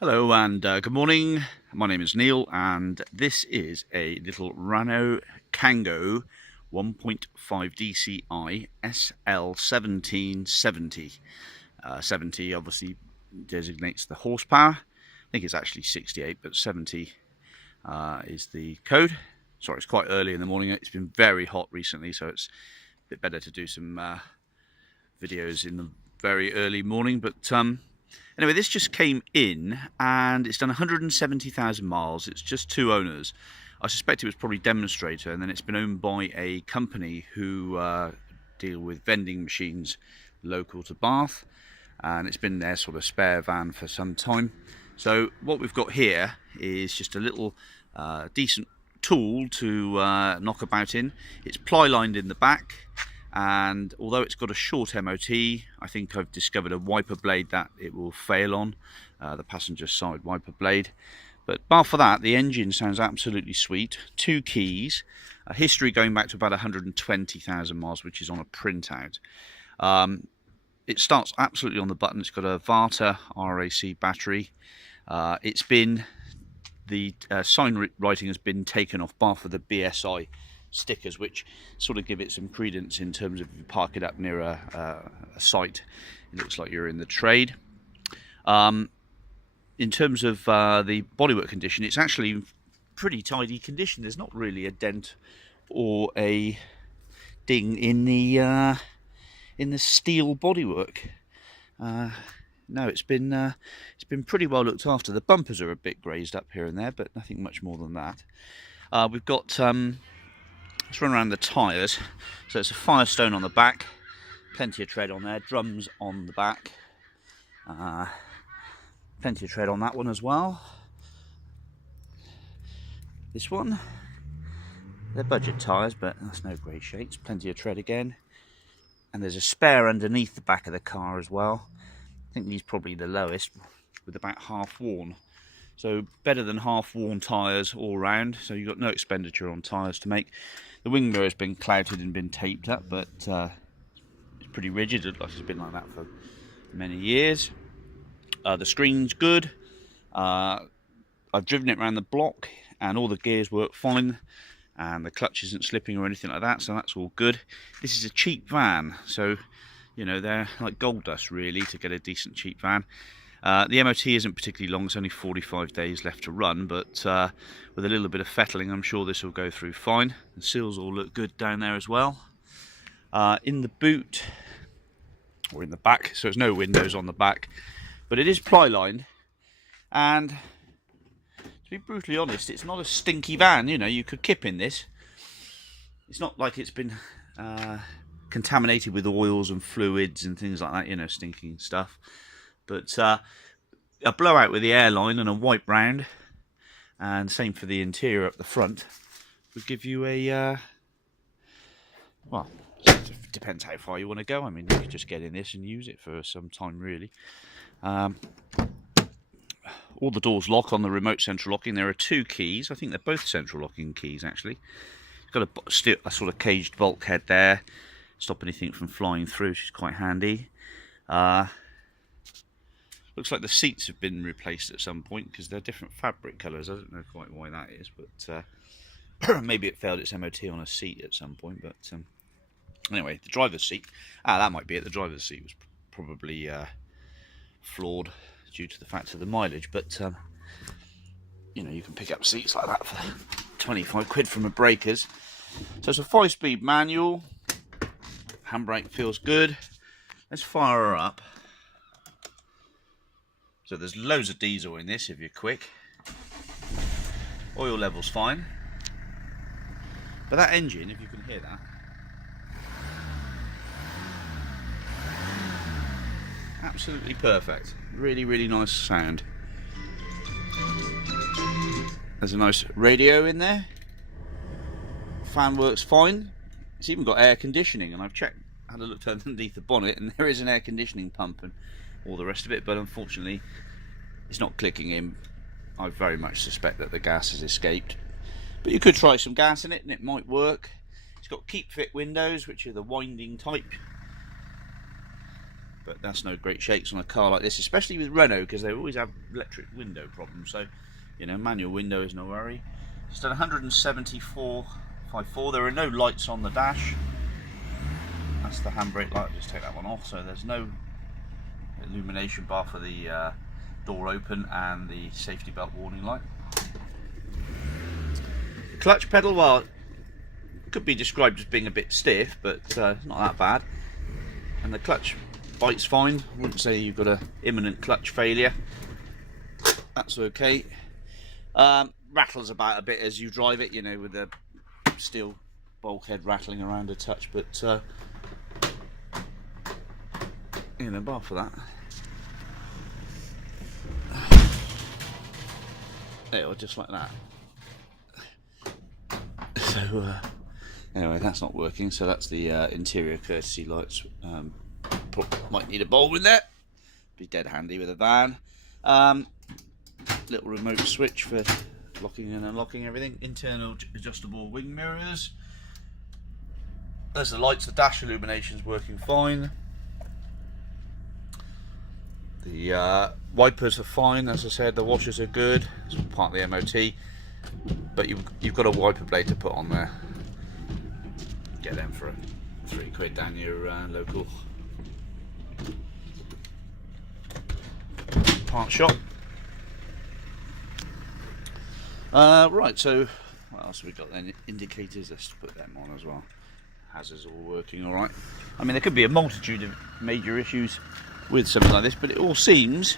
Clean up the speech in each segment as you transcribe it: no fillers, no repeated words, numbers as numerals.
Hello and good morning. My name is Neil and this is a little Renault Kangoo 1.5 DCi SL1770. 70 obviously designates the horsepower. I think it's actually 68, but 70 is the code. Sorry, it's quite early in the morning. It's been very hot recently, so it's a bit better to do some videos in the very early morning. But anyway, this just came in and it's done 170,000 miles. It's just two owners. I suspect it was probably demonstrator, and then it's been owned by a company who deal with vending machines local to Bath, and it's been their sort of spare van for some time. So what we've got here is just a little decent tool to knock about in. It's ply lined in the back, and although it's got a short MOT, I think I've discovered a wiper blade that it will fail on, the passenger side wiper blade. But bar for that, the engine sounds absolutely sweet. Two keys, a history going back to about 120,000 miles, which is on a printout. It starts absolutely on the button. It's got a Varta RAC battery. It's been, the sign writing has been taken off bar for the BSI stickers, which sort of give it some credence in terms of if you park it up near a site, it looks like you're in the trade. In terms of the bodywork condition, it's actually pretty tidy condition. There's not really a dent or a ding in the steel bodywork. No, it's been pretty well looked after. The bumpers are a bit grazed up here and there, but nothing much more than that. We've got let's run around the tyres. So it's a Firestone on the back, plenty of tread on there, drums on the back, plenty of tread on that one as well. This one, they're budget tyres, but that's no great shakes, plenty of tread again. And there's a spare underneath the back of the car as well. I think these probably the lowest, with about half worn. So better than half worn tyres all round, so you've got no expenditure on tyres to make. The wing mirror has been clouted and been taped up, but it's pretty rigid. It looks like it's been like that for many years. The screen's good. I've driven it around the block and all the gears work fine, and the clutch isn't slipping or anything like that, so that's all good. This is a cheap van, so you know, they're like gold dust really to get a decent cheap van. The MOT isn't particularly long, it's only 45 days left to run, but with a little bit of fettling I'm sure this will go through fine. The seals all look good down there as well. In the boot, or in the back, so there's no windows on the back, but it is ply lined, and to be brutally honest, it's not a stinky van. You know, you could kip in this. It's not like it's been contaminated with oils and fluids and things like that, you know, stinking stuff. But a blowout with the airline and a wipe round, and same for the interior up the front, would give you a, well, it depends how far you want to go. I mean, you could just get in this and use it for some time, really. All the doors lock on the remote central locking. There are two keys. I think they're both central locking keys, actually. It's got a sort of caged bulkhead there, stop anything from flying through, which is quite handy. Looks like the seats have been replaced at some point because they're different fabric colours. I don't know quite why that is, but maybe it failed its MOT on a seat at some point. But anyway, the driver's seat, that might be it. The driver's seat was probably flawed due to the fact of the mileage. But you know, you can pick up seats like that for 25 quid from a Breakers. So it's a 5-speed manual. Handbrake feels good. Let's fire her up. So there's loads of diesel in this if you're quick. Oil level's fine. But that engine, if you can hear that, absolutely perfect. Really, really nice sound. There's a nice radio in there. Fan works fine. It's even got air conditioning, and I've had a look underneath the bonnet, and there is an air conditioning pump and all the rest of it, but unfortunately it's not clicking in. I very much suspect that the gas has escaped, but you could try some gas in it and it might work. It's got keep fit windows, which are the winding type, but that's no great shakes on a car like this, especially with Renault, because they always have electric window problems. So, you know, manual window is no worry. It's done 174.54. There are no lights on the dash. That's the handbrake light. I'll just take that one off. So there's no illumination bar for the door open and the safety belt warning light. The clutch pedal, well, could be described as being a bit stiff, but not that bad. And the clutch bite's fine. I wouldn't say you've got an imminent clutch failure. That's okay. Rattles about a bit as you drive it, you know, with the steel bulkhead rattling around a touch, but you know, bar for that. There, just like that. So anyway, that's not working. So that's the interior courtesy lights. Might need a bulb in there. Be dead handy with a van. Little remote switch for locking and unlocking everything. Internal adjustable wing mirrors. There's the lights. The dash illumination's working fine. The wipers are fine, as I said. The washers are good. It's part of the MOT. But you've got a wiper blade to put on there. Get them for £3 down your local part shop. Right, so what else have we got then? Indicators, let's put them on as well. Hazards all working alright. I mean, there could be a multitude of major issues with something like this, but it all seems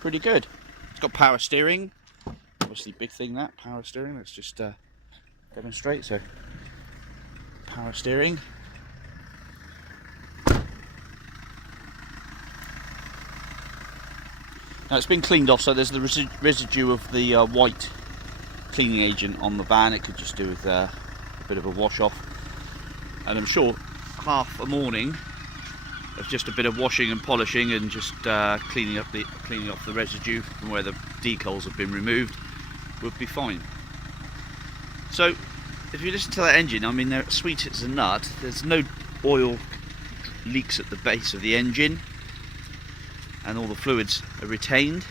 pretty good. It's got power steering, obviously big thing, that power steering. Let's just demonstrate. So power steering. Now it's been cleaned off, so there's the residue of the white cleaning agent on the van. It could just do with a bit of a wash off, and I'm sure half a morning of just a bit of washing and polishing and just cleaning off the residue from where the decals have been removed would be fine. So if you listen to that engine, I mean, they're sweet as a nut. There's no oil leaks at the base of the engine, and all the fluids are retained.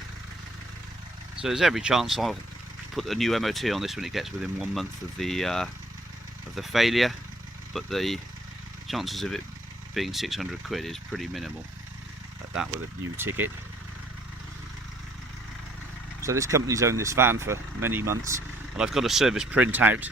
So there's every chance I'll put the new MOT on this when it gets within 1 month of the failure, but the chances of it being £600 is pretty minimal at that with a new ticket. So this company's owned this van for many months, and I've got a service printout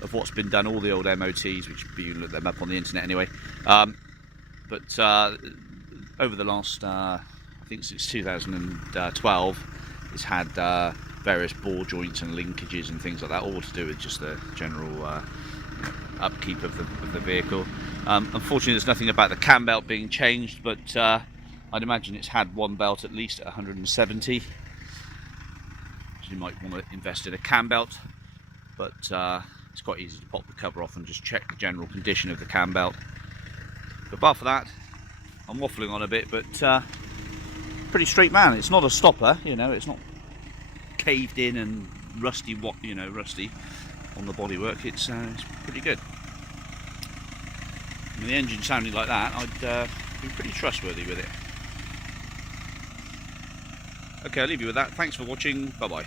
of what's been done, all the old MOTs, which you can look them up on the internet anyway. But over the last, I think since 2012, it's had various ball joints and linkages and things like that, all to do with just the general upkeep of the vehicle. Unfortunately, there's nothing about the cam belt being changed, but I'd imagine it's had one belt at least at 170. So you might want to invest in a cam belt, but it's quite easy to pop the cover off and just check the general condition of the cam belt. But apart from that, I'm waffling on a bit, but pretty straight man. It's not a stopper, you know. It's not caved in and rusty on the bodywork. It's pretty good. I mean, the engine sounding like that, I'd be pretty trustworthy with it. Okay, I'll leave you with that. Thanks for watching. Bye bye.